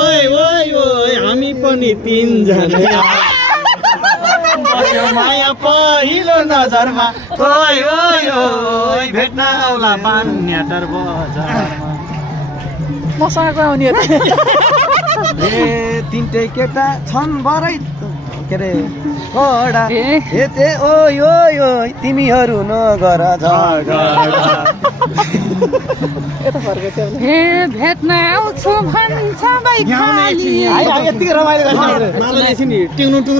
ओइ ओइ ओइ हामी पनि तीनजना बस्यो माया पहिलो नजरमा ओइ ओइ ओइ भेट्न आउला बान्याटर बजारमा मसँग आउने तिनटै केटा छन् बरै के अरे कडा हेते ओइ ओइ ओइ तिमीहरू नगर झगडा यता फर्केछ हे भेट्न आउँछु भन्छ बैखाली यति रमाइलो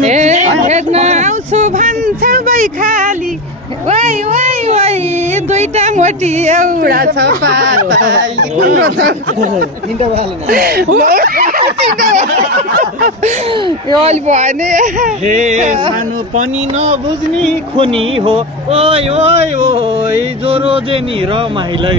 हे भेट्न आउँछु भन्छ बैखाली ओइ ओइ ओइ दुईटा मोटी एउटा छ पातली कुम्रो छ यो अलि भने हे सानो पनि नबुझ्ने खुनी हो ओइ ओइ ओइ जोरो जेनी रमाइलो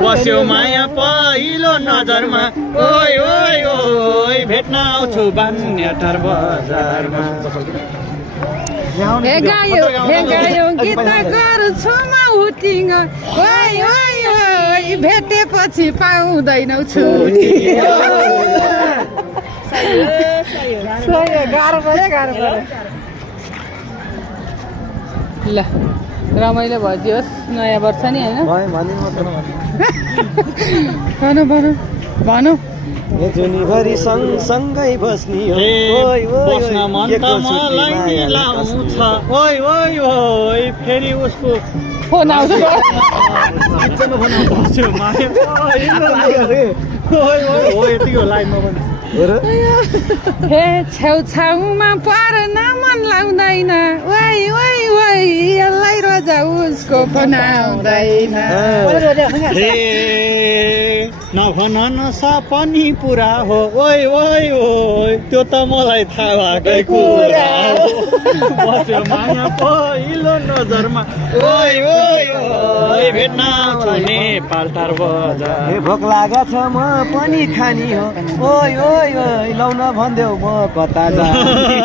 बस्यो माया पहिलो नजरमा ओइ ओइ ओइ भेट्न आउँछु बान्याटार बजारमा हे गायो गीत गर्छु म उटिङ ओइ ओइ ओइ भेटेपछि पाउँदैनौ छुट्टी गाह्रो पर्यो ल रमाइलो भइदियोस् नयाँ वर्ष नि होइन भनौँ जुनीभरि सँगसँगै बस्ने हो बस्न मन त मलाई नि लाउँछ ओइ ओइ ओइ फेरि उसको फोन आउँछ यतिको लाइनमा पनि हे छेउछाउमा पर्न मन लाउँदैन ओइ ओइ ओइ यसलाई रोजा उसको फोन आउँदैन नभन न सपनी पुरा हो ओइ ओइ ओइ त्यो त मलाई थाहा भएकै कुरा हो बस्यो माया पहिलो नजरमा ओइ ओइ ओइ भेट्न आउँछु नेपालटार बजार भोक लागेछ म पनि खानी हो ओइ ओइ ओइ लाउन भन्देऊ म कता जाने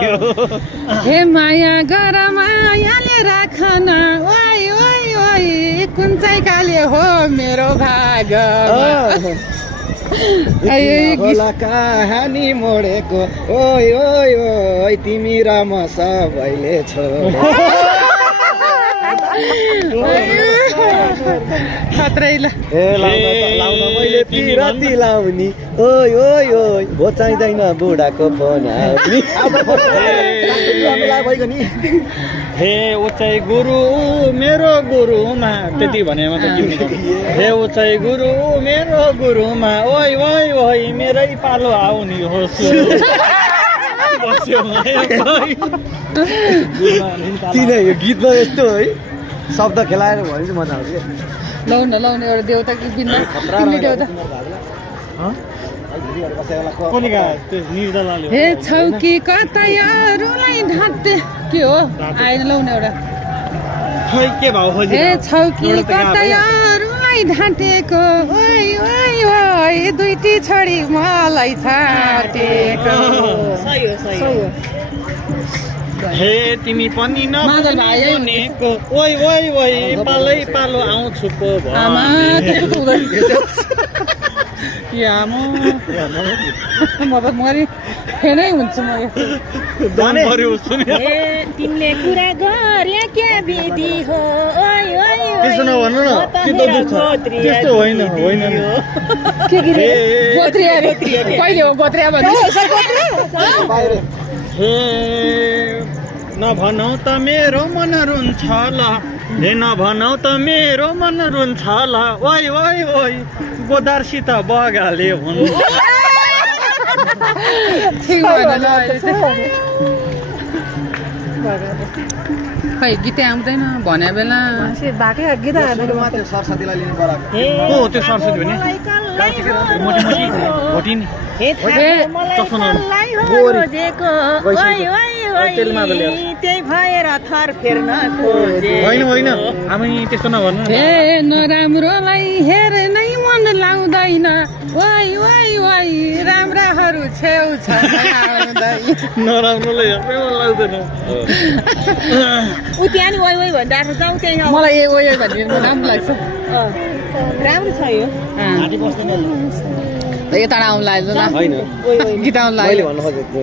हे माया गर मायाले राखन ओइ ओइ ओइ कुन चाहिँ काले हो मेरो भाग कहानी मोडेको ओइ ओइ ओइ तिमी र म सबैले छोड खत्रै ल मैले पिरती लाउने ओइ ओइ ओइ भोचाइँदैन बुढाको फोन हे उचाइ गुरु मेरो गुरुमा त्यति भने हे उचाइ गुरु मेरो गुरुमा ओइ ओइ ओइ मेरै पालो आउने होस् किन यो गीतमा यस्तो है शब्द खेलाएर भयो चाहिँ मजा आउँछ लाउन एउटा देउता कि बिना देउता हे छौकी कतैहरूलाई ढाँटे के हो आएन लाउन एउटा हे छौकी कतैहरूलाई ढाँटेको ओइ ओइ ओइ दुईटी छोडी मलाई छाटेको हे तिमी पनि नबुझ्नेको ओइ ओइ ओइ पालै पालो आउँछु पो आमा त्यस्तो म त मरि फेनै हुन्छु म तिमीले कुरा गरे क्या विधि हो ओइ ओइ त्यसो नभन्नु न त्यस्तो होइन के गोत्रिया कहिले हो गोत्रिया भन्नु हे नभनौ त मेरो मन रुन्छ ल हे नभनौ त मेरो मन रुन्छ ल ओइ ओइ ओइ गोदारसित बगाले हुन् खै गीतै आउँदैन भने बेला बाँकै गीत सरस्वतीलाई लिनु पराको को त्यो सरस्वती भने भोटिन त्यही भएर थर फेर्न होइन हामी त्यस्तो नभन्नु हे नराम्रोलाई हेर नै मन लाउँदैन ओइ ओइ ओइ राम्राहरू छेउ छ नराम्रोलाई हेर्नै मन लाग्दैन ऊ त्यहाँ नि ओइ ओइ भनिरहेको जाउँ त्यहाँ मलाई ए ओइ भन्ने राम्रो लाग्छ राम्रो छ यो यता आउनु लाग्यो ल होइन गीत आउनु मैले लाग्यो भन्न खोजेको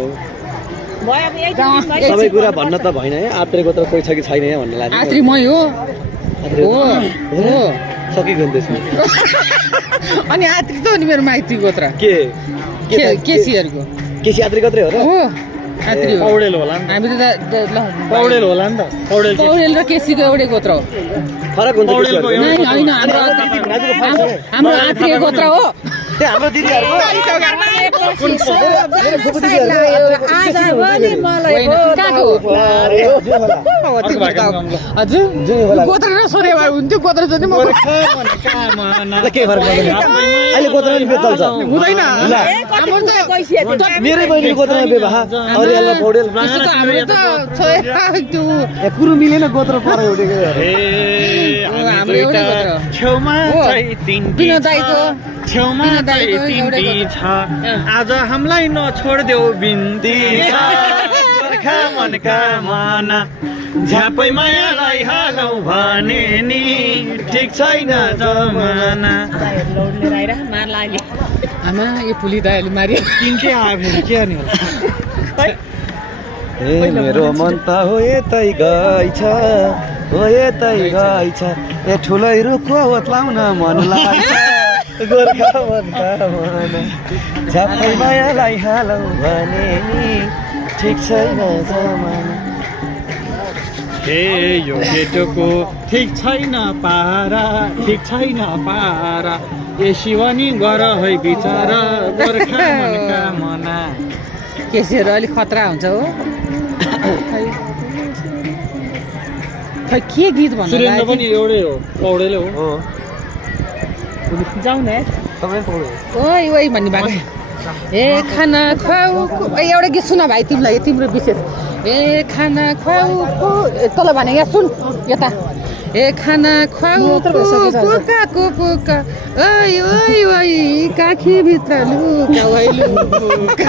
भयो अब यही गाउँ- दिन सबै कुरा भन्न त भएन है आत्रे गोत्र कोही छ कि छैन यहाँ भन्ने लाग्यो आत्री मै हो आत्रे हो हो सकिगयो नि त्यसमा अनि आत्री त हो नि मेरो माइती गोत्र के केसीहरूको केसी आत्रे गोत्रै हो र हो आत्री हो पौडेल होला नि हामी त ल पौडेल होला नि त पौडेल के पौडेल र केसीको एउटै गोत्र हो फरक हुन्छ पौडेलको केसीहरूको। नै होइन हाम्रो आत्री गोत्र हो ए, हाम्रो दिदीहरूको आज पनि मलाई होइन, कहाँको हो? अरे, जो होला। हजुर जुन होला। गोत्र र सोरे भए हुन्थ्यो गोत्र चाहिँ म ल, के फरक पर्दैन अहिले गोत्र नि चल्छ हुँदैन ल। हाम्रो त मेरै बहिनीको गोत्रमा विवाह अरियाला पौडेल त्यस्तो त हाम्रो त छोरा त्यो ए, कुरो मिलेन गोत्र पर उठेको हाम्रो एउटै गोत्र हो। छेउमा हो। चाहिँ तिनटी बिना छ। दाइको छेउमा बिना चाहिँ दाइको एउटै तिनटी गोत्र। छ आज हामीलाई नछोड्देऊ बिन्ती छ गोर्खा मनका मना झ्यापै मायालाई हालौ भने नि ठिक छैन जमाना लिएर आएर मार्ला अहिले आमा यो पुली दाइले मारियो तिनटै आयो भने के गर्ने होला ए मेरो मन त हो यतै गइ छ हो यतै गइ छ ए ठुलै रुखको ओत्लाउन मन लाग्छ गोर्खा मनका मना झ्यापै मायालाई हालौ भने नि ठिक छैन जमाना हे यो केटोको ठिक छैन पारा ठिक छैन पारा ए शिवानी गर है बिचारा गोर्खा मनका मना केसीहरू अलिक खतरा हुन्छ हो खै के गीत भन्नु सुरेन्द्र पनि एउटै हो पौडेलै हो हो जाउँ न है तपाईँ पौडेल ओइ ओइ भन्ने भएको ए खाना खुवाउ ए एउटा गीत सुन भाइ तिमीलाई तिम्रो विशेष ए खाना खुवाउ तल भने यहाँ सुन यता ए खाना खुवाउ पुकाको पुका ओइ ओइ ओइ काखीभित्र लुका ओइ लुका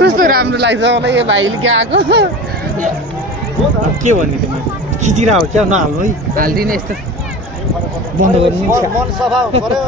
कस्तो राम्रो लाग्छ मलाई यो भाइले के आएको के भन्ने तिमी खिचिरहेको क्या नहाल्नु है हालिदिने यस्तो बन्द गर्नु मन सफा हुनु पर्यो